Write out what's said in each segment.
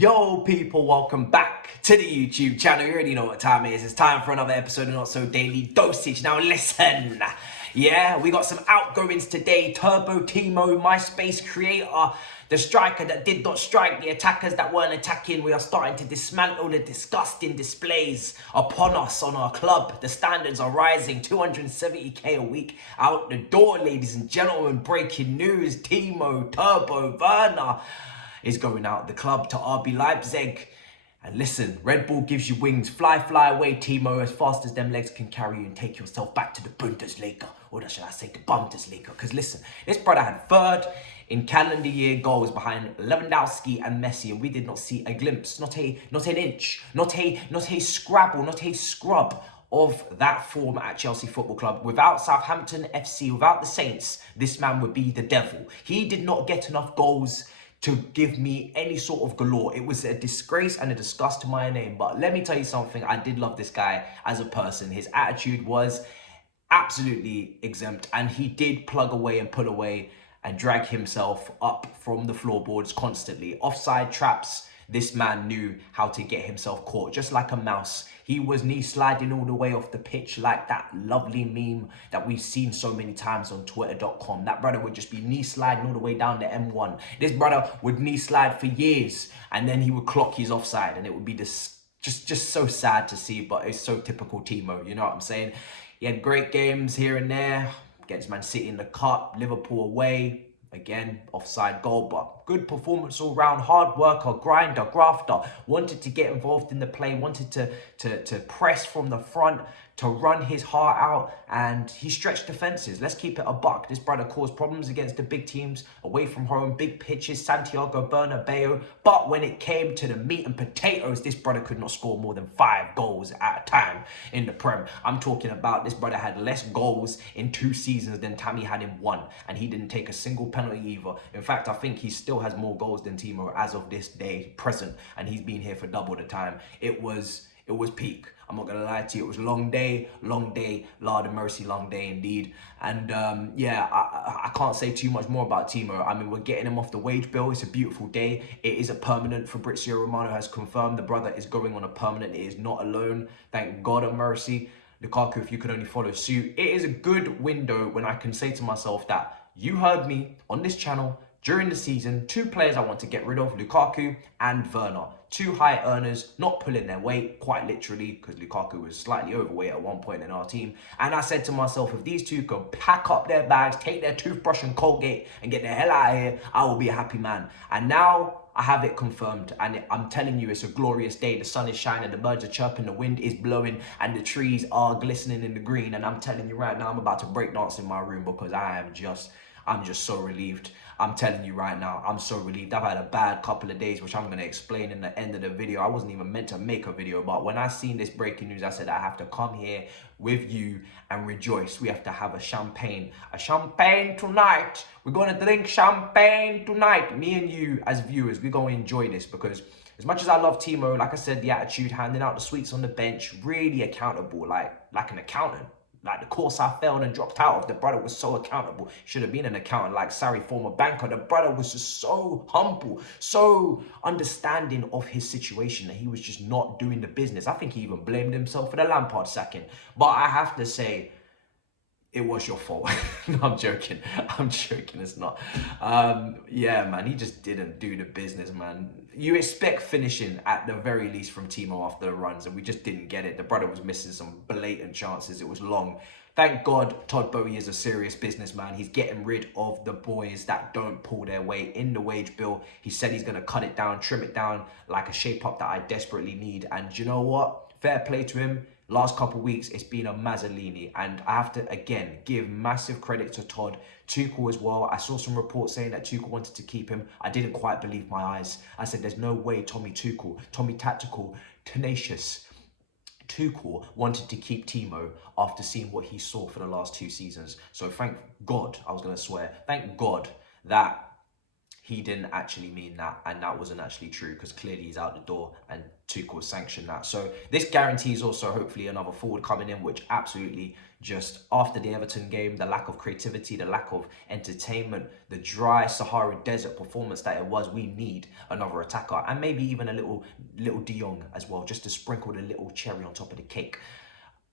Yo people, welcome back to the YouTube channel. You already know what time it is. It's time for another episode of Not So Daily Dosage. Now listen, yeah, we got some outgoings today. Turbo Timo, MySpace creator, the striker that did not strike, the attackers that weren't attacking. We are starting to dismantle the disgusting displays upon us on our club. The standards are rising, 270k a week out the door, ladies and gentlemen. Breaking news, Timo, Turbo, Werner is going out of the club to RB Leipzig. And listen, Red Bull gives you wings. Fly away, Timo, as fast as them legs can carry you and take yourself back to the Bundesliga. Or should I say the Bundesliga? Because listen, this brother had third in calendar year goals behind Lewandowski and Messi, and we did not see a glimpse, not an inch, not a scrabble, not a scrub of that form at Chelsea Football Club. Without Southampton FC, without the Saints, this man would be the devil. He did not get enough goals to give me any sort of galore. It was a disgrace and a disgust to my name. But let me tell you something, I did love this guy as a person. His attitude was absolutely exempt, and he did plug away and pull away and drag himself up from the floorboards constantly. Offside traps, this man knew how to get himself caught, just like a mouse. He was knee sliding all the way off the pitch like that lovely meme that we've seen so many times on twitter.com. That brother would just be knee sliding all the way down the M1. This brother would knee slide for years and then he would clock his offside, and it would be this just so sad to see, but it's so typical Timo, you know what I'm saying? He had great games here and there against Man City in the Cup, Liverpool away. Again, offside goal, but good performance all round. Hard worker, grinder, grafter. Wanted to get involved in the play, wanted to press from the front, to run his heart out, and he stretched defenses. Let's keep it a buck. This brother caused problems against the big teams, away from home, big pitches, Santiago Bernabeu. But when it came to the meat and potatoes, this brother could not score more than 5 goals at a time in the Prem. I'm talking about this brother had less goals in 2 seasons than Tammy had in 1, and he didn't take a single penalty either. In fact, I think he still has more goals than Timo as of this day present, and he's been here for double the time. It was peak. I'm not gonna lie to you. It was a long day, Lord of mercy, long day indeed. And yeah, I can't say too much more about Timo. I mean, we're getting him off the wage bill. It's a beautiful day. It is a permanent. Fabrizio Romano has confirmed the brother is going on a permanent. It is not a loan. Thank God of mercy. Lukaku, if you could only follow suit. It is a good window when I can say to myself that you heard me on this channel during the season. 2 players I want to get rid of, Lukaku and Werner. 2 high earners, not pulling their weight, quite literally, because Lukaku was slightly overweight at one point in our team. And I said to myself, if these 2 could pack up their bags, take their toothbrush and Colgate and get the hell out of here, I will be a happy man. And now I have it confirmed, and I'm telling you, it's a glorious day. The sun is shining, the birds are chirping, the wind is blowing, and the trees are glistening in the green. And I'm telling you right now, I'm about to break dance in my room because I'm just so relieved. I'm telling you right now, I'm so relieved. I've had a bad couple of days, which I'm going to explain in the end of the video. I wasn't even meant to make a video, but when I seen this breaking news, I said I have to come here with you and rejoice. We have to have a champagne tonight. We're going to drink champagne tonight. Me and you as viewers, we're going to enjoy this, because as much as I love Timo, like I said, the attitude, handing out the sweets on the bench, really accountable, like an accountant. Like the course I failed and dropped out of, the brother was so accountable. Should have been an accountant like Sarri, former banker. The brother was just so humble, so understanding of his situation that he was just not doing the business. I think he even blamed himself for the Lampard sacking. But I have to say, it was your fault. No, I'm joking. It's not. Yeah, man, he just didn't do the business, man. You expect finishing at the very least from Timo after the runs, and we just didn't get it. The brother was missing some blatant chances. It was long. Thank God Todd Boehly is a serious businessman. He's getting rid of the boys that don't pull their weight in the wage bill. He said he's going to cut it down, trim it down like a shape up that I desperately need. And you know what? Fair play to him. Last couple of weeks, it's been a Mazzolini, and I have to, again, give massive credit to Todd. Tuchel as well. I saw some reports saying that Tuchel wanted to keep him. I didn't quite believe my eyes. I said, there's no way Tommy tactical, tenacious, Tuchel wanted to keep Timo after seeing what he saw for the last 2 seasons. So thank God, I was going to swear, thank God that he didn't actually mean that, and that wasn't actually true, because clearly he's out the door and Tuchel sanctioned that. So this guarantees also hopefully another forward coming in, which absolutely just after the Everton game, the lack of creativity, the lack of entertainment, the dry Sahara Desert performance that it was, we need another attacker, and maybe even a little De Jong as well, just to sprinkle the little cherry on top of the cake.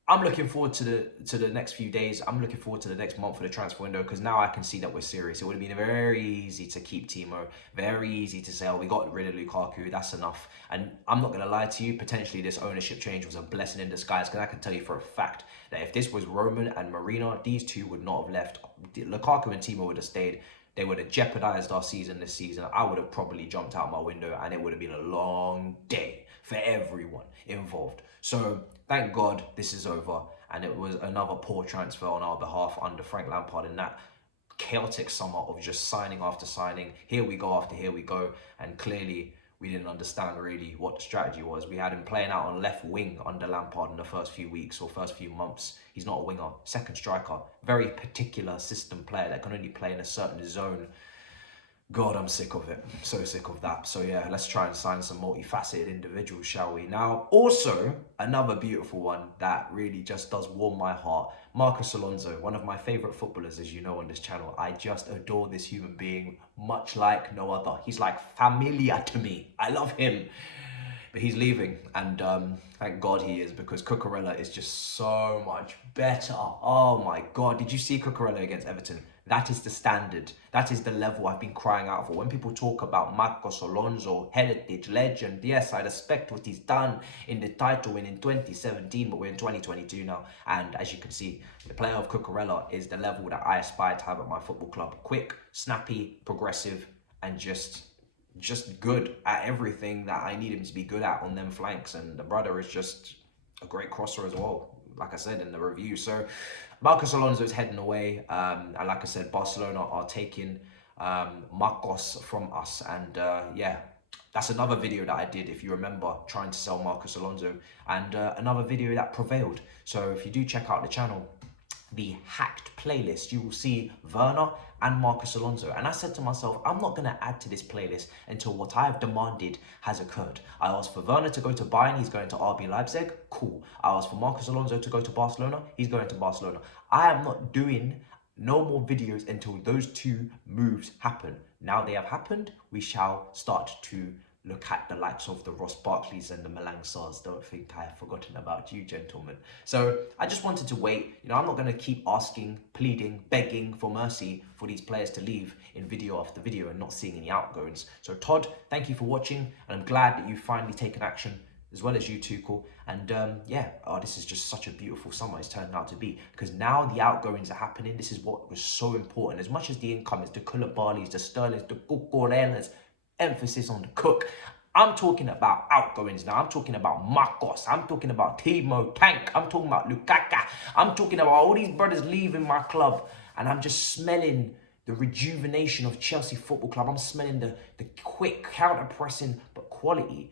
I'm looking forward to the next few days. I'm looking forward to the next month for the transfer window, because now I can see that we're serious. It would have been very easy to keep Timo, very easy to say, oh, we got rid of Lukaku, that's enough. And I'm not going to lie to you, potentially this ownership change was a blessing in disguise, because I can tell you for a fact that if this was Roman and Marina, these two would not have left. Lukaku and Timo would have stayed. They would have jeopardized our season this season. I would have probably jumped out my window, and it would have been a long day for everyone involved. So thank God this is over, and it was another poor transfer on our behalf under Frank Lampard in that chaotic summer of just signing after signing. Here we go after here we go, and clearly we didn't understand really what the strategy was. We had him playing out on left wing under Lampard in the first few weeks or first few months. He's not a winger, second striker, very particular system player that can only play in a certain zone. God, I'm sick of it. I'm so sick of that. So yeah, let's try and sign some multifaceted individuals, shall we? Now, also, another beautiful one that really just does warm my heart. Marcos Alonso, one of my favourite footballers, as you know, on this channel. I just adore this human being, much like no other. He's like familia to me. I love him. But he's leaving, and thank God he is, because Cucurella is just so much better. Oh my God, did you see Cucurella against Everton? That is the standard. That is the level I've been crying out for. When people talk about Marcos Alonso, heritage, legend, yes, I respect what he's done in the title win in 2017, but we're in 2022 now. And as you can see, the player of Cucurella is the level that I aspire to have at my football club. Quick, snappy, progressive, and just good at everything that I need him to be good at on them flanks. And the brother is just a great crosser as well, like I said in the review. So Marcos Alonso is heading away, and like I said, Barcelona are taking Marcos from us. And yeah, that's another video that I did, if you remember, trying to sell Marcos Alonso, and another video that prevailed. So if you do check out the channel, the hacked playlist, you will see Werner and Marcos Alonso. And I said to myself, I'm not going to add to this playlist until what I have demanded has occurred. I asked for Werner to go to Bayern, he's going to RB Leipzig, cool. I asked for Marcos Alonso to go to Barcelona, he's going to Barcelona. I am not doing no more videos until those two moves happen. Now they have happened, we shall start to look at the likes of the Ross Barkleys and the Malang Sarrs. Don't think I have forgotten about you, gentlemen. So I just wanted to wait. You know, I'm not going to keep asking, pleading, begging for mercy for these players to leave in video after video and not seeing any outgoings. So Todd, thank you for watching, and I'm glad that you've finally taken action, as well as you, Tuchel. And yeah, this is just such a beautiful summer it's turned out to be, because now the outgoings are happening. This is what was so important. As much as the income is the Koulibalys, the Sterlings, the Cucurella's, emphasis on the cook, I'm talking about outgoings now. I'm talking about Marcos. I'm talking about Timo Tank. I'm talking about Lukaku. I'm talking about all these brothers leaving my club, and I'm just smelling the rejuvenation of Chelsea Football Club. I'm smelling the quick counter-pressing, but quality.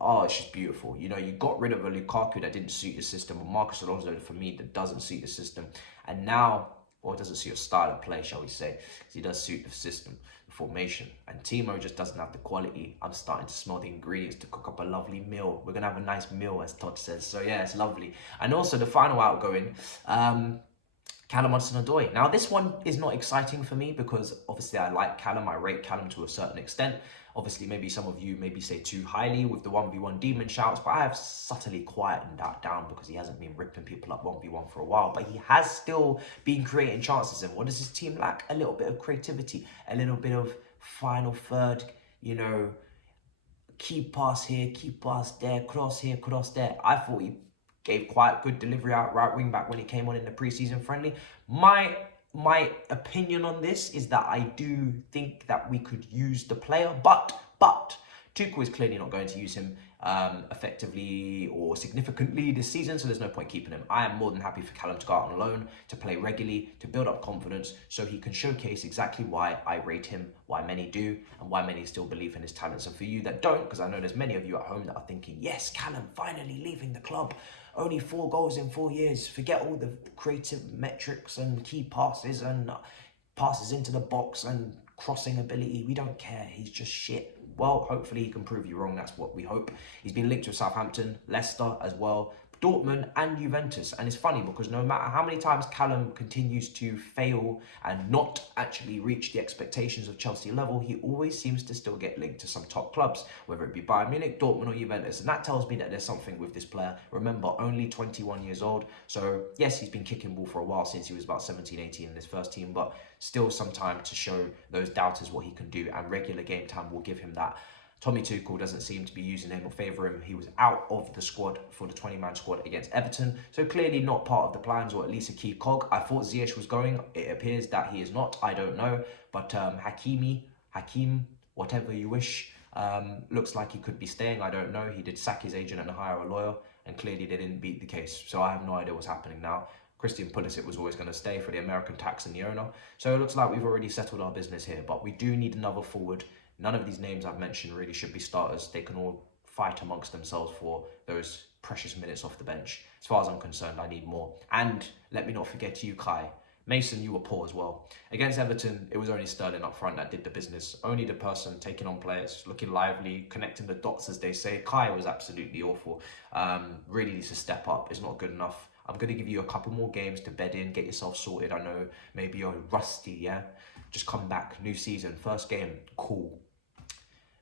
Oh, it's just beautiful. You know, you got rid of a Lukaku that didn't suit your system, and Marcos Alonso, for me, that doesn't suit the system. And now, or it doesn't suit your style of play, shall we say, because he does suit the system, the formation. And Timo just doesn't have the quality. I'm starting to smell the ingredients to cook up a lovely meal. We're going to have a nice meal, as Todd says. So yeah, it's lovely. And also the final outgoing, Callum Hudson-Odoi. Now, this one is not exciting for me, because obviously I like Callum. I rate Callum to a certain extent. Obviously, maybe some of you maybe say too highly with the 1v1 demon shouts, but I have subtly quietened that down because he hasn't been ripping people up 1v1 for a while. But he has still been creating chances. And what does his team lack? A little bit of creativity, a little bit of final third, you know, key pass here, key pass there, cross here, cross there. I thought he gave quite good delivery out right wing back when he came on in the preseason friendly. My opinion on this is that I do think that we could use the player, but Tuchel is clearly not going to use him effectively or significantly this season, so there's no point keeping him. I am more than happy for Callum to go out on loan, to play regularly, to build up confidence, so he can showcase exactly why I rate him, why many do, and why many still believe in his talents. And for you that don't, because I know there's many of you at home that are thinking, yes, Callum finally leaving the club. Only 4 goals in 4 years. Forget all the creative metrics and key passes and passes into the box and crossing ability. We don't care. He's just shit. Well, hopefully he can prove you wrong. That's what we hope. He's been linked with Southampton, Leicester as well. Dortmund and Juventus. And it's funny because no matter how many times Callum continues to fail and not actually reach the expectations of Chelsea level, he always seems to still get linked to some top clubs, whether it be Bayern Munich, Dortmund or Juventus. And that tells me that there's something with this player. Remember, only 21 years old. So yes, he's been kicking ball for a while since he was about 17, 18 in his first team, but still some time to show those doubters what he can do, and regular game time will give him that. Tommy Tuchel doesn't seem to be using him or favour him. He was out of the squad for the 20-man squad against Everton, so clearly not part of the plans, or at least a key cog. I thought Ziyech was going. It appears that he is not. I don't know. But Hakim, whatever you wish, looks like he could be staying. I don't know. He did sack his agent and hire a lawyer, and clearly they didn't beat the case. So I have no idea what's happening now. Christian Pulisic was always going to stay for the American tax and the owner. So it looks like we've already settled our business here, but we do need another forward. None of these names I've mentioned really should be starters. They can all fight amongst themselves for those precious minutes off the bench. As far as I'm concerned, I need more. And let me not forget you, Kai. Mason, you were poor as well. Against Everton, it was only Sterling up front that did the business. Only the person taking on players, looking lively, connecting the dots, as they say. Kai was absolutely awful. Really needs to step up. It's not good enough. I'm going to give you a couple more games to bed in, get yourself sorted. I know maybe you're rusty, yeah? Just come back, new season, first game, cool.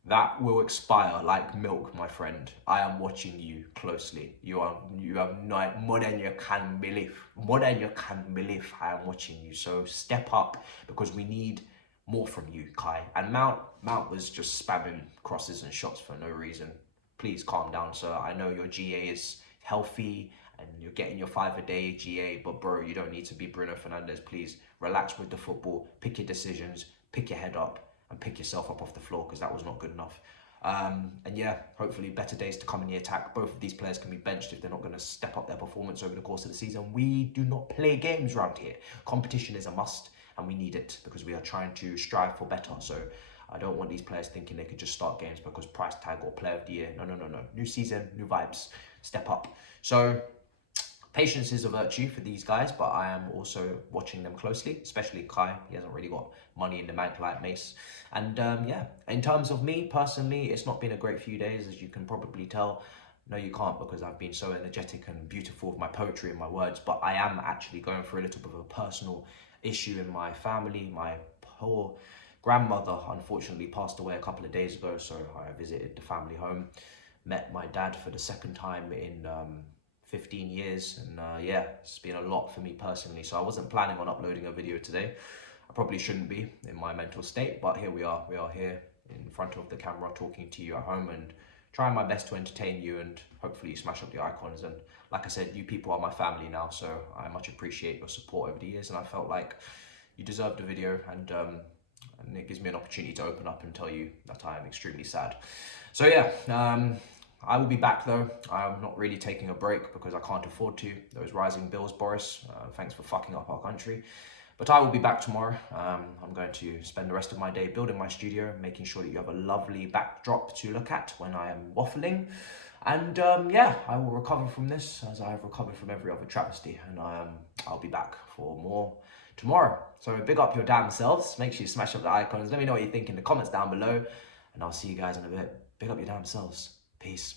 That will expire like milk, my friend. I am watching you closely. You have not more than you can believe. More than you can believe, I am watching you. So step up, because we need more from you, Kai. And Mount was just spamming crosses and shots for no reason. Please calm down, sir. I know your GA is healthy and you're getting your 5 a day GA, but bro, you don't need to be Bruno Fernandes. Please relax with the football, pick your decisions, pick your head up, and pick yourself up off the floor, because that was not good enough. And yeah, hopefully better days to come in the attack. Both of these players can be benched if they're not going to step up their performance over the course of the season. We do not play games around here. Competition is a must, and we need it because we are trying to strive for better. So I don't want these players thinking they could just start games because price tag or player of the year. No. New season, new vibes. Step up. So patience is a virtue for these guys, but I am also watching them closely, especially Kai. He hasn't really got money in the bank like Mace. And yeah, in terms of me personally, it's not been a great few days, as you can probably tell. No, you can't, because I've been so energetic and beautiful with my poetry and my words, but I am actually going through a little bit of a personal issue in my family. My poor grandmother unfortunately passed away a couple of days ago, so I visited the family home, met my dad for the second time in 15 years, and yeah, it's been a lot for me personally. So I wasn't planning on uploading a video today. I probably shouldn't be in my mental state, but here we are here in front of the camera talking to you at home and trying my best to entertain you, and hopefully you smash up the icons. And like I said, you people are my family now, so I much appreciate your support over the years, and I felt like you deserved a video, and it gives me an opportunity to open up and tell you that I am extremely sad. So yeah, I will be back though. I'm not really taking a break because I can't afford to. Those rising bills, Boris. Thanks for fucking up our country. But I will be back tomorrow. I'm going to spend the rest of my day building my studio, making sure that you have a lovely backdrop to look at when I am waffling. And yeah, I will recover from this as I have recovered from every other travesty. And I'll be back for more tomorrow. So big up your damn selves. Make sure you smash up the icons. Let me know what you think in the comments down below. And I'll see you guys in a bit. Big up your damn selves. Peace.